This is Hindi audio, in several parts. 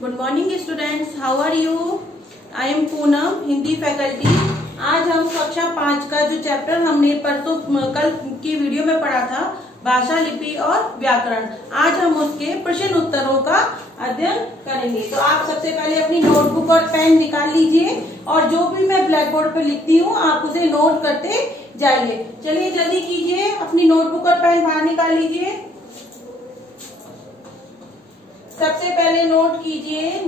Good morning students, how are you? I am Poonam, Hindi faculty. आज हम कक्षा 5 का जो चैप्टर हमने परसों कल की वीडियो में पढ़ा था, भाषा, लिपि और व्याकरण, आज हम उसके प्रश्न उत्तरों का अध्ययन करेंगे। तो आप सबसे पहले अपनी नोटबुक और पेन निकाल लीजिए और जो भी मैं ब्लैक बोर्ड पर लिखती हूँ आप उसे नोट करते जाइए। चलिए जल्दी कीजिए, अपनी नोटबुक और पेन बाहर निकाल लीजिए। सबसे पहले नोट कीजिए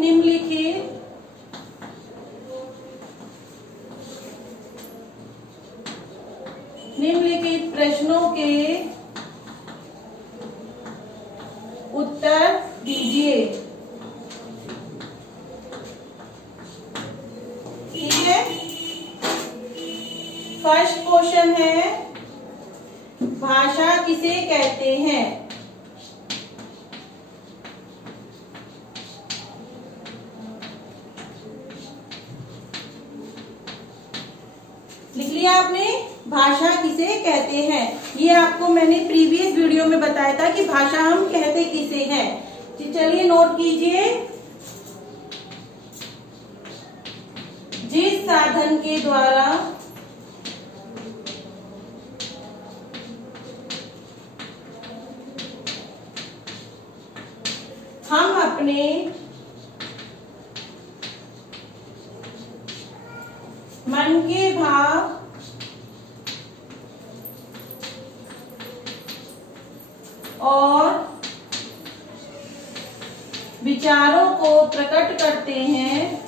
निम्नलिखित प्रश्नों के उत्तर दीजिए। ठीक है, फर्स्ट क्वेश्चन है, भाषा किसे कहते हैं? लिख लिया आपने? भाषा किसे कहते हैं, ये आपको मैंने प्रीवियस वीडियो में बताया था कि भाषा हम कहते किसे हैं। चलिए नोट कीजिए, जिस साधन के द्वारा हम अपने मन के भाव और विचारों को प्रकट करते हैं,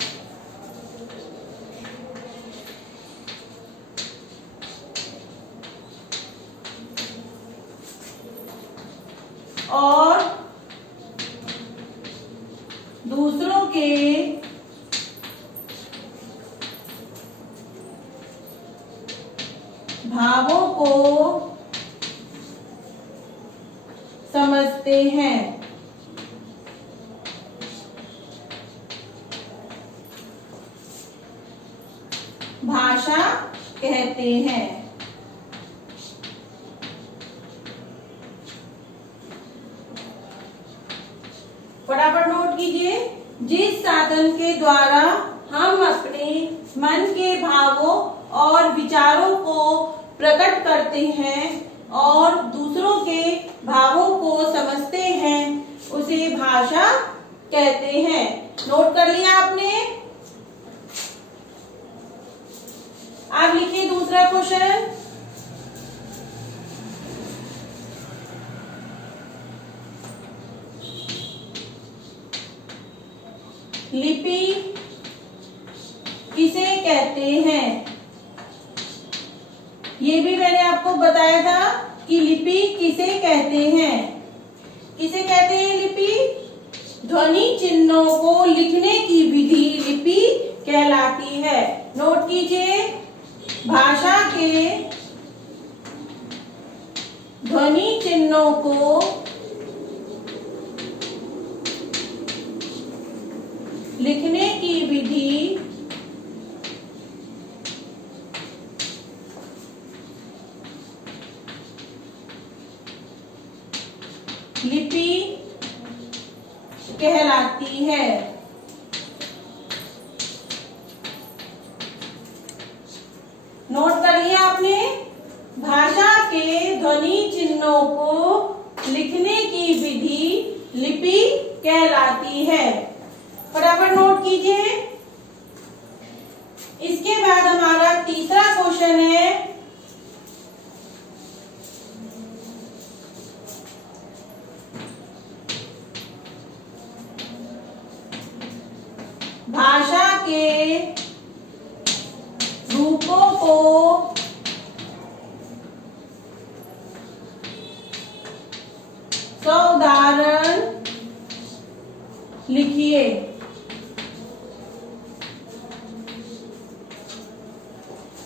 और दूसरों के भावों को समझते हैं। भाषा कहते हैं। फटाफट नोट कीजिए, जिस साधन के द्वारा हम अपने मन के भावों और विचारों को प्रकट करते हैं और दूसरों के भावों को समझते हैं, उसे भाषा कहते हैं। नोट कर लिया आपने? आप लिखिए दूसरा क्वेश्चन। लिपि किसे कहते हैं? ये भी मैंने आपको बताया था कि लिपि किसे कहते हैं। किसे कहते हैं लिपि? ध्वनि चिन्हों को लिखने की विधि लिपि कहलाती है। नोट कीजिए, भाषा के ध्वनि चिन्हों को लिखने की विधि लिपि कहलाती है। नोट कर लिया आपने? भाषा के ध्वनि चिन्हों को लिखने की विधि लिपि कहलाती है। फटाफट नोट कीजिए। इसके बाद हमारा तीसरा क्वेश्चन है, भाषा के रूपों को सउदाहरण लिखिए।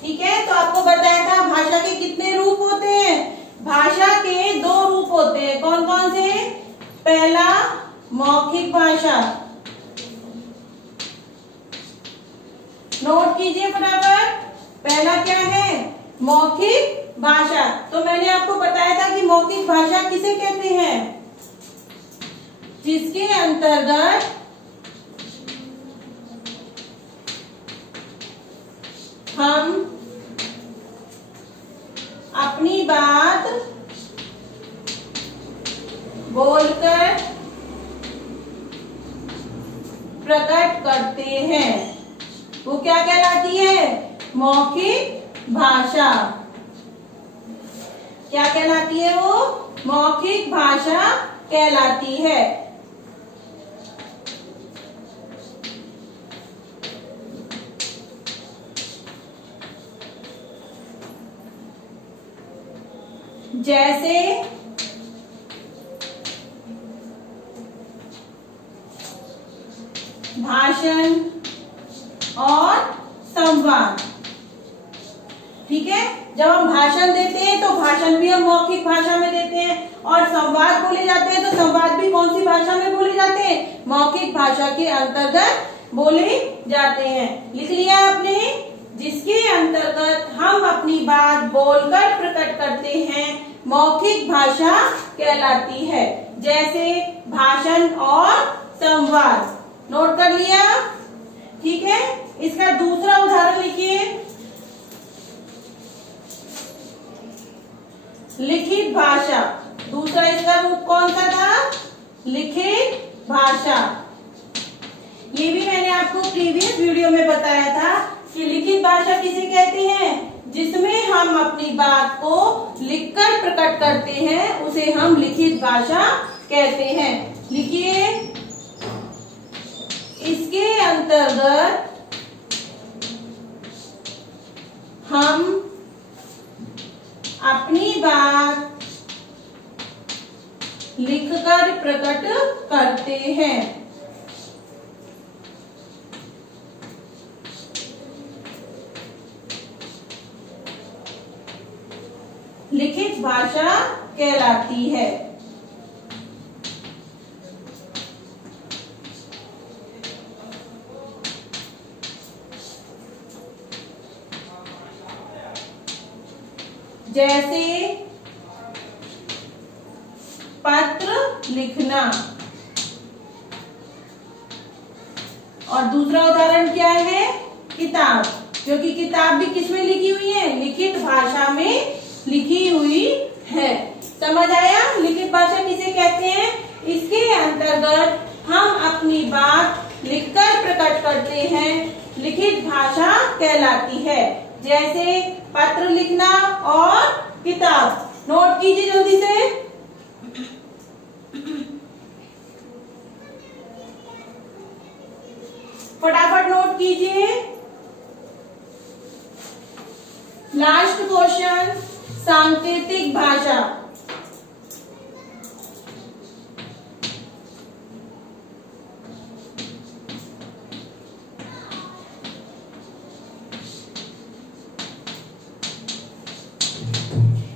ठीक है, तो आपको बताया था भाषा के कितने रूप होते हैं। भाषा के 2 रूप होते हैं। कौन कौन से? पहला, मौखिक भाषा। नोट कीजिए फटाफट, पहला क्या है? मौखिक भाषा। तो मैंने आपको बताया था कि मौखिक भाषा किसे कहते हैं? जिसके अंतर्गत हम अपनी बात बोलकर प्रकट करते हैं, वो क्या कहलाती है? मौखिक भाषा। क्या कहलाती है वो? मौखिक भाषा कहलाती है। जैसे भाषण और संवाद। ठीक है, जब हम भाषण देते हैं तो भाषण भी हम मौखिक भाषा में देते हैं, और संवाद बोले जाते हैं तो संवाद भी कौन सी भाषा में बोले जाते हैं? मौखिक भाषा के अंतर्गत बोले जाते हैं। लिख लिया आपने? जिसके अंतर्गत हम अपनी बात बोलकर प्रकट करते हैं, मौखिक भाषा कहलाती है। जैसे भाषण और संवाद। नोट कर लिया? ठीक है, इसका दूसरा उदाहरण लिखिए। लिखित भाषा। दूसरा इसका रूप कौन सा था? लिखित भाषा। ये भी मैंने आपको प्रीवियस वीडियो में बताया था कि लिखित भाषा किसे कहते हैं? जिसमें हम अपनी बात को लिखकर प्रकट करते हैं, उसे हम लिखित भाषा कहते हैं। लिखिए, इसके अंतर्गत हम अपनी बात लिखकर प्रकट करते हैं। लिखित भाषा कहलाती है। जैसे पत्र लिखना। और दूसरा उदाहरण क्या है? किताब, क्योंकि किताब भी किसमें लिखी हुई है? लिखित भाषा में लिखी हुई है। समझ आया लिखित भाषा किसे कहते हैं? इसके अंतर्गत हम अपनी बात लिखकर प्रकट करते हैं, लिखित भाषा कहलाती है। जैसे पत्र लिखना और किताब। नोट कीजिए जल्दी से। फटाफट नोट कीजिए। लास्ट क्वेश्चन, सांकेतिक भाषा।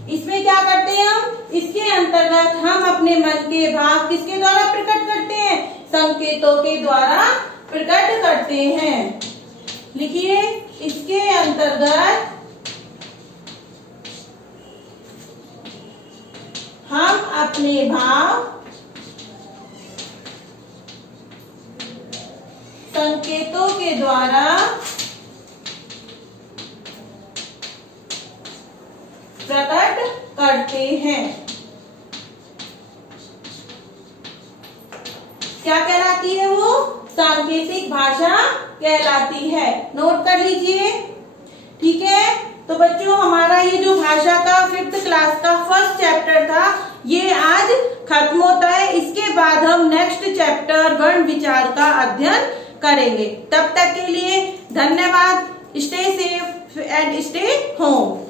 इसमें क्या करते हैं हम? इसके अंतर्गत हम अपने मन के भाव किसके द्वारा प्रकट करते हैं? संकेतों के द्वारा प्रकट करते हैं। लिखिए, इसके अंतर्गत हम अपने भाव संकेतों के द्वारा प्रकट करते हैं। क्या कहलाती है वो? सांकेतिक भाषा कहलाती है। नोट कर लीजिए। ठीक है, तो बच्चों हमारा ये जो भाषा का 5th क्लास का फर्स्ट चैप्टर था, ये आज खत्म होता है। इसके बाद हम नेक्स्ट चैप्टर वर्ण विचार का अध्ययन करेंगे। तब तक के लिए धन्यवाद। Stay safe and stay home.